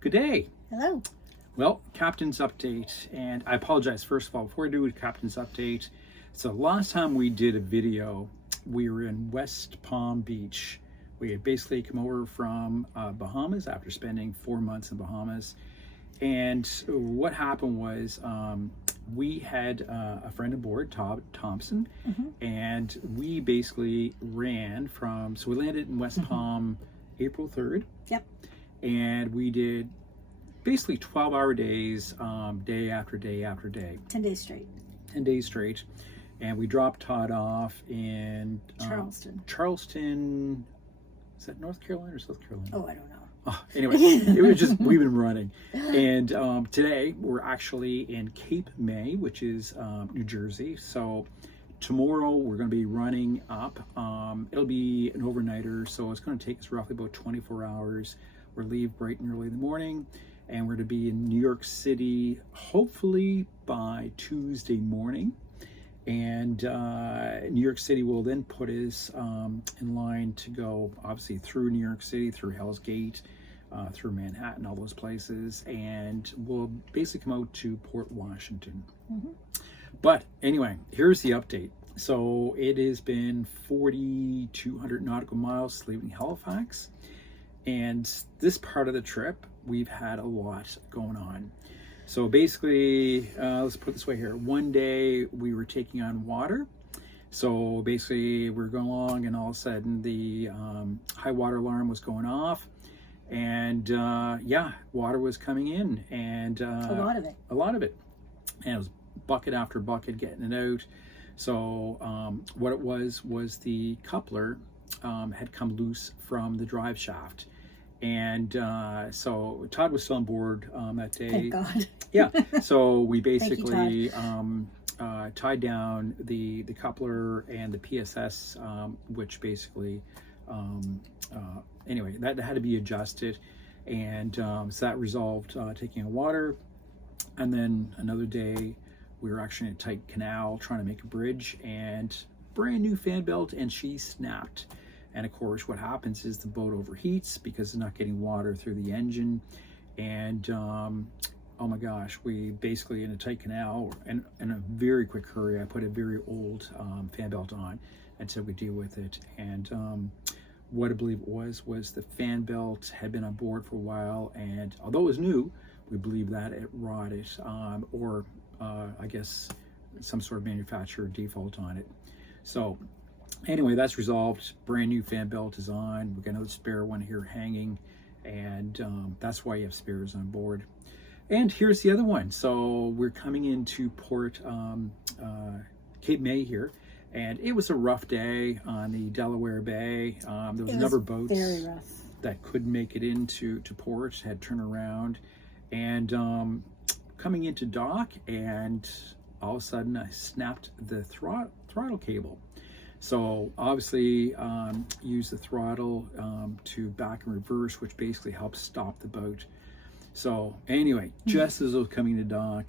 Good day. Hello. Well, Captain's Update, and I apologize first of all, before I do a Captain's Update. So last time we did a video, we were in West Palm Beach. We had basically come over from Bahamas after spending 4 months in Bahamas. And what happened was we had a friend aboard, Todd Thompson, and we basically ran from, so we landed in West Palm April 3rd. Yep. And we did basically 12-hour days, day after day after day. 10 days straight. 10 days straight. And we dropped Todd off in Charleston. Is that North Carolina or South Carolina? Oh, I don't know. Oh, anyway, it was just, we've been running. And today we're actually in Cape May, which is New Jersey. So tomorrow we're going to be running up. It'll be an overnighter, so it's going to take us roughly about 24 hours. We'll leave bright and early in the morning, and we're to be in New York City hopefully by Tuesday morning. And New York City will then put us in line to go obviously through New York City, through Hell's Gate, through Manhattan, all those places, and we'll basically come out to Port Washington. But anyway, here's the update. So it has been 4,200 nautical miles leaving Halifax. And this part of the trip, we've had a lot going on. So basically, let's put it this way here. One day we were taking on water. So basically we're going along and all of a sudden the high water alarm was going off. And yeah, water was coming in, and a lot of it. And it was bucket after bucket getting it out. So what it was the coupler had come loose from the drive shaft. And so Todd was still on board that day. Thank God. Yeah. So we basically tied down the coupler and the PSS, which basically, anyway, that had to be adjusted. And so that resolved taking on water. And then another day, we were actually in a tight canal trying to make a bridge, and brand new fan belt, and she snapped. And of course, what happens is the boat overheats because it's not getting water through the engine. And oh my gosh, we basically in a tight canal and in a very quick hurry, I put a very old fan belt on and said we deal with it. And what I believe it was the fan belt had been on board for a while, and although it was new, we believe that it rotted, or I guess some sort of manufacturer default on it. So anyway, that's resolved. Brand new fan belt is on. We've got another spare one here hanging, and that's why you have spares on board. And here's the other one. So we're coming into Port Cape May here, and it was a rough day on the Delaware Bay. There was a number of boats that couldn't make it into port, had to turn around, and coming into dock, and all of a sudden I snapped the throttle cable. So obviously use the throttle to back and reverse, which basically helps stop the boat. So anyway, just as I was coming to dock,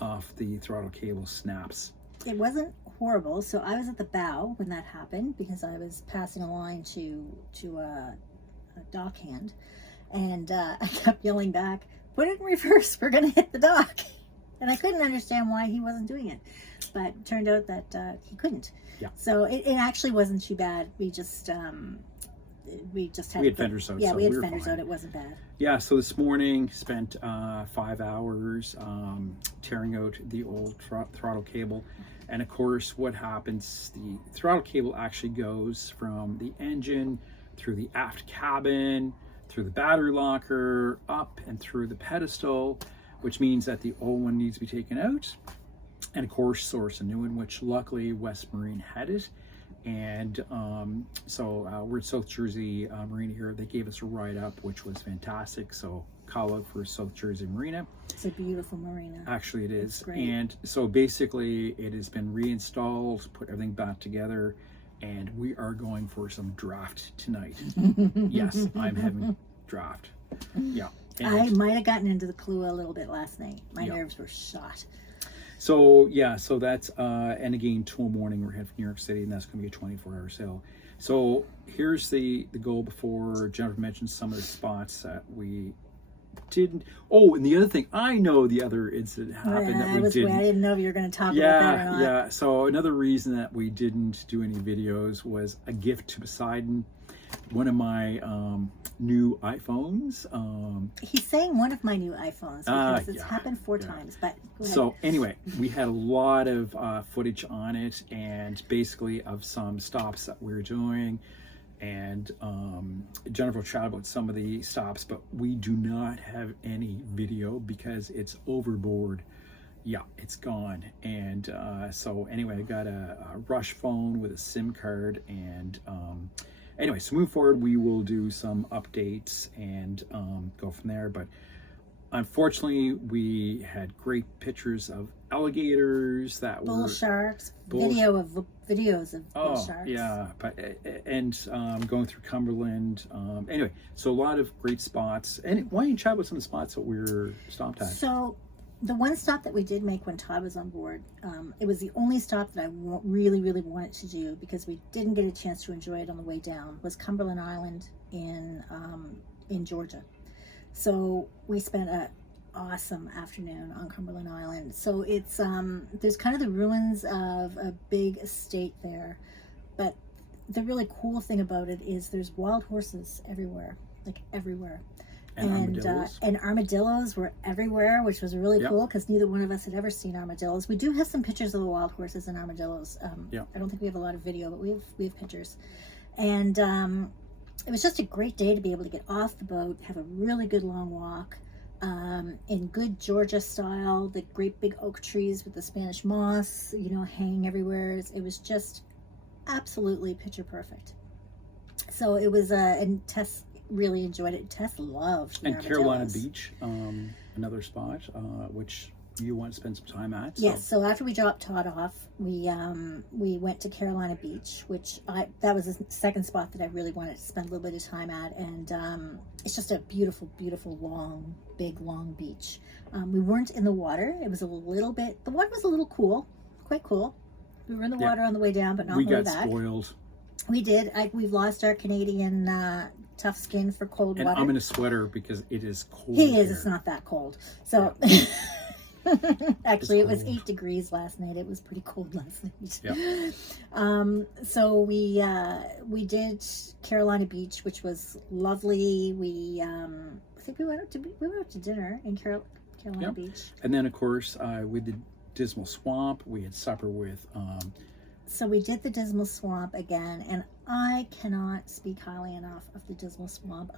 off the throttle cable snaps. It wasn't horrible. So I was at the bow when that happened because I was passing a line to a dock hand, and I kept yelling back, "Put it in reverse, we're gonna hit the dock." And I couldn't understand why he wasn't doing it, but it turned out that he couldn't. Yeah. So it actually wasn't too bad. We had fenders out. Yeah, so we had fenders out. It wasn't bad. Yeah. So this morning spent 5 hours tearing out the old throttle cable, and of course, what happens? The throttle cable actually goes from the engine through the aft cabin, through the battery locker, up and through the pedestal, which means that the old one needs to be taken out, and of course source a new one, which luckily West Marine had it. And so we're at South Jersey Marina here. They gave us a ride up, which was fantastic. So call out for South Jersey Marina. It's a beautiful marina. Actually, it is. And so basically it has been reinstalled, put everything back together, and we are going for some draft tonight. Yes, I'm having draft. Yeah. And I might have gotten into the Kahlua a little bit last night. My nerves were shot. So yeah, so that's and again tomorrow morning we're heading for New York City, and that's going to be a 24-hour sail. So here's the goal. Before Jennifer mentioned some of the spots that we didn't. Oh, and the other thing, I know the other incident happened that we didn't. I didn't know if you were going to talk about that or not. Yeah. So another reason that we didn't do any videos was a gift to Poseidon. One of my new iPhones. He's saying one of my new iPhones because it's happened 4 times. But so anyway, we had a lot of footage on it, and basically of some stops that we were doing. And Jennifer will chat about some of the stops, but we do not have any video because it's overboard. Yeah, it's gone. And so anyway, I got a Rush phone with a SIM card, and anyway, so moving forward, we will do some updates and go from there. But unfortunately, we had great pictures of alligators that were bull sharks. Videos of bull sharks. Yeah, but and going through Cumberland. Anyway, so a lot of great spots. And why don't you chat about some of the spots that we were stopped at? So the one stop that we did make when Todd was on board, it was the only stop that I really, really wanted to do because we didn't get a chance to enjoy it on the way down, was Cumberland Island in Georgia. So we spent an awesome afternoon on Cumberland Island. So it's there's kind of the ruins of a big estate there, but the really cool thing about it is there's wild horses everywhere, like everywhere. And armadillos were everywhere, which was really cool because neither one of us had ever seen armadillos. We do have some pictures of the wild horses and armadillos. I don't think we have a lot of video, but we have pictures. And it was just a great day to be able to get off the boat, have a really good long walk in good Georgia style, the great big oak trees with the Spanish moss, hanging everywhere. It was just absolutely picture perfect. So it was, and Tess really enjoyed it. Tess loved the and armadillos. Carolina Beach, another spot which you want to spend some time at. Yes. So after we dropped Todd off, we went to Carolina Beach, which that was the second spot that I really wanted to spend a little bit of time at, and it's just a beautiful, beautiful long beach. We weren't in the water. It was a little bit. The water was a little cool, quite cool. We were in the water on the way down, but not on the way back. We got spoiled. We did. We've lost our Canadian tough skin for cold water. I'm in a sweater because it is cold. He is. Here. It's not that cold. So actually, it was 8 degrees last night. It was pretty cold last night. Yeah. So we did Carolina Beach, which was lovely. We I think we went out to dinner in Carolina Beach. And then of course we did Dismal Swamp. We had supper with. So we did the Dismal Swamp again, and I cannot speak highly enough of the Dismal Swamp.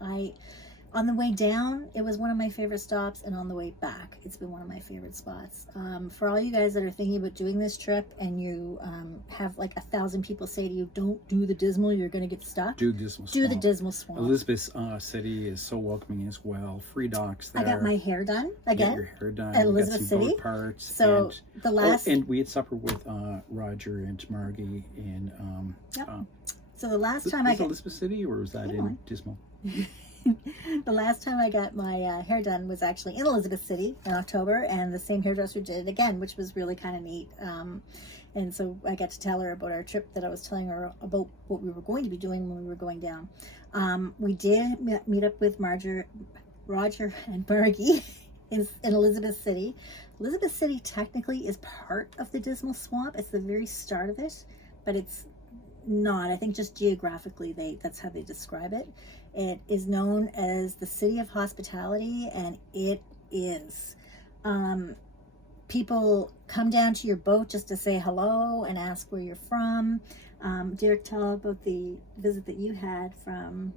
On the way down, it was one of my favorite stops, and on the way back, it's been one of my favorite spots. For all you guys that are thinking about doing this trip, and you have like 1,000 people say to you, "Don't do the Dismal, you're going to get stuck." Do Dismal Swamp. Do the Dismal Swamp. Elizabeth City is so welcoming as well. Free docks there. I got my hair done again. Get your hair done at Elizabeth City. Parts, so the last, and we had supper with Roger and Margie in. So the last time I got Elizabeth City, or was that in Dismal? The last time I got my hair done was actually in Elizabeth City in October, and the same hairdresser did it again, which was really kind of neat. And so I got to tell her about our trip that I was telling her about what we were going to be doing when we were going down. We did meet up with Roger and Margie in Elizabeth City. Elizabeth City technically is part of the Dismal Swamp. It's the very start of it, but it's not. I think just geographically that's how they describe it. It is known as the City of Hospitality, and it is. People come down to your boat just to say hello and ask where you're from. Derek, tell about the visit that you had from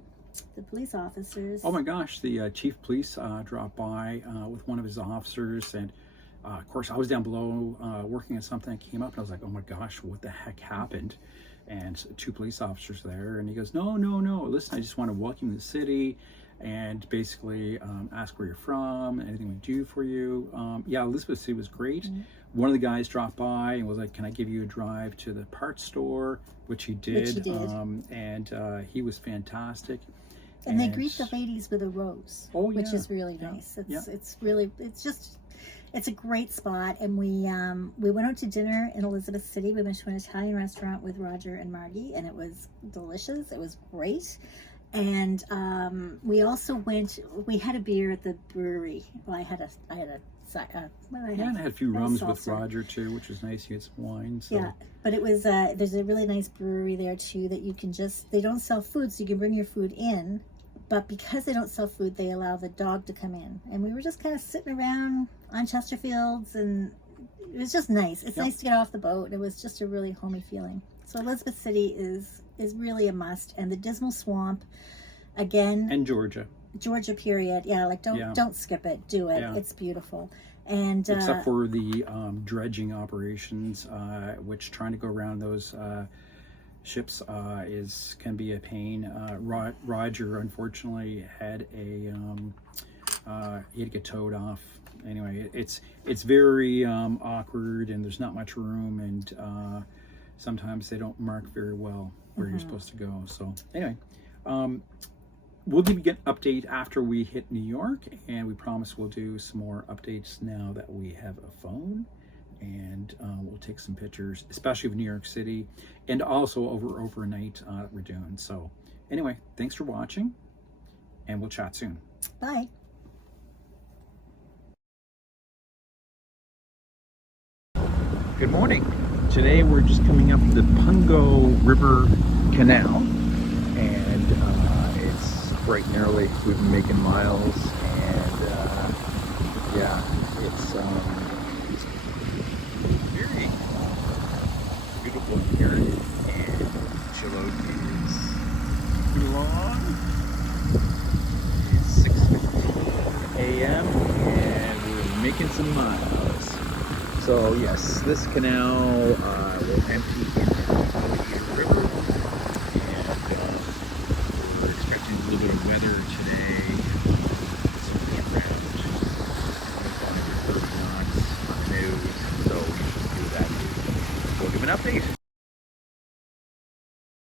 the police officers. Oh my gosh, the chief police dropped by with one of his officers, and of course I was down below working on something. I came up and I was like, oh my gosh, what the heck happened? And 2 police officers there, and he goes, no, listen, I just want to welcome you to the city and basically ask where you're from, anything we do for you. Yeah, Elizabeth City was great. Mm-hmm. One of the guys dropped by and was like, can I give you a drive to the parts store, which he did. And he was fantastic. And they greet the ladies with a rose, which is really nice. It's a great spot. And we went out to dinner in Elizabeth City. We went to an Italian restaurant with Roger and Margie, and it was delicious. It was great. And we also we had a beer at the brewery. Well, I had a what did I Yeah, and have? I had a few I had a rums with seltzer. Roger too, which was nice. He had some wine. So. Yeah, but it was, there's a really nice brewery there too that you can they don't sell food, so you can bring your food in. But because they don't sell food, they allow the dog to come in. And we were just kind of sitting around on Chesterfields, and it was just nice. It's nice to get off the boat. It was just a really homey feeling. So Elizabeth City is really a must. And the Dismal Swamp, again. And Georgia. Georgia, period. Yeah, like don't skip it. Do it. Yeah. It's beautiful. And except for the dredging operations, which trying to go around those ships can be a pain. Roger unfortunately had he had to get towed off. Anyway, it's very awkward, and there's not much room, and sometimes they don't mark very well where you're supposed to go. So anyway, we'll give you an update after we hit New York, and we promise we'll do some more updates now that we have a phone, and we'll take some pictures, especially of New York City, and also overnight we're doing. So anyway, thanks for watching, and we'll chat soon. Bye. Good morning. Today we're just coming up the Pungo River Canal, and it's bright and early. We've been making miles, and yeah, it's very beautiful here, and Chillout is pretty long. It's 6:15 a.m. and we're making some miles. So yes, this canal will empty into the Overheating River, and we're expecting a little bit of weather today. It's only around 25 or 30 knots on the news, so we should do that. We'll give an update.